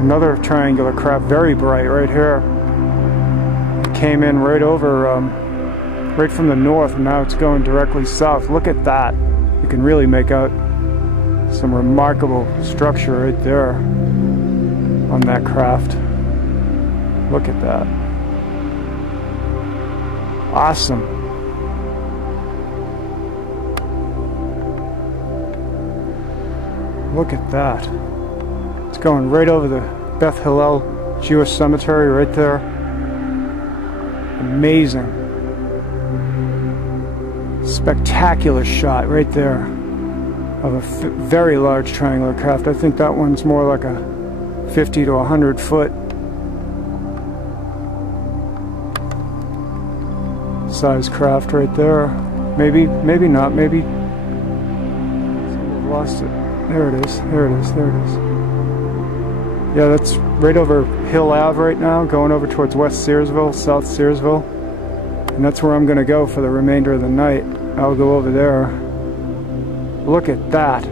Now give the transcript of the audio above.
Another triangular craft, very bright, right here. It came in right over, right from the north, and now it's going directly south. Look at that. You can really make out some remarkable structure right there on that craft. Look at that. Awesome. Look at that. It's going right over the Beth Hillel Jewish cemetery right there. Amazing. Spectacular shot right there of a very large triangular craft. I think that one's more like a 50 to 100 foot size craft right there. Maybe, maybe not, maybe. I've lost it. There it is, there it is, there it is. Yeah, that's right over Hill Ave right now, going over towards West Searsville, South Searsville. And that's where I'm going to go for the remainder of the night. I'll go over there. Look at that.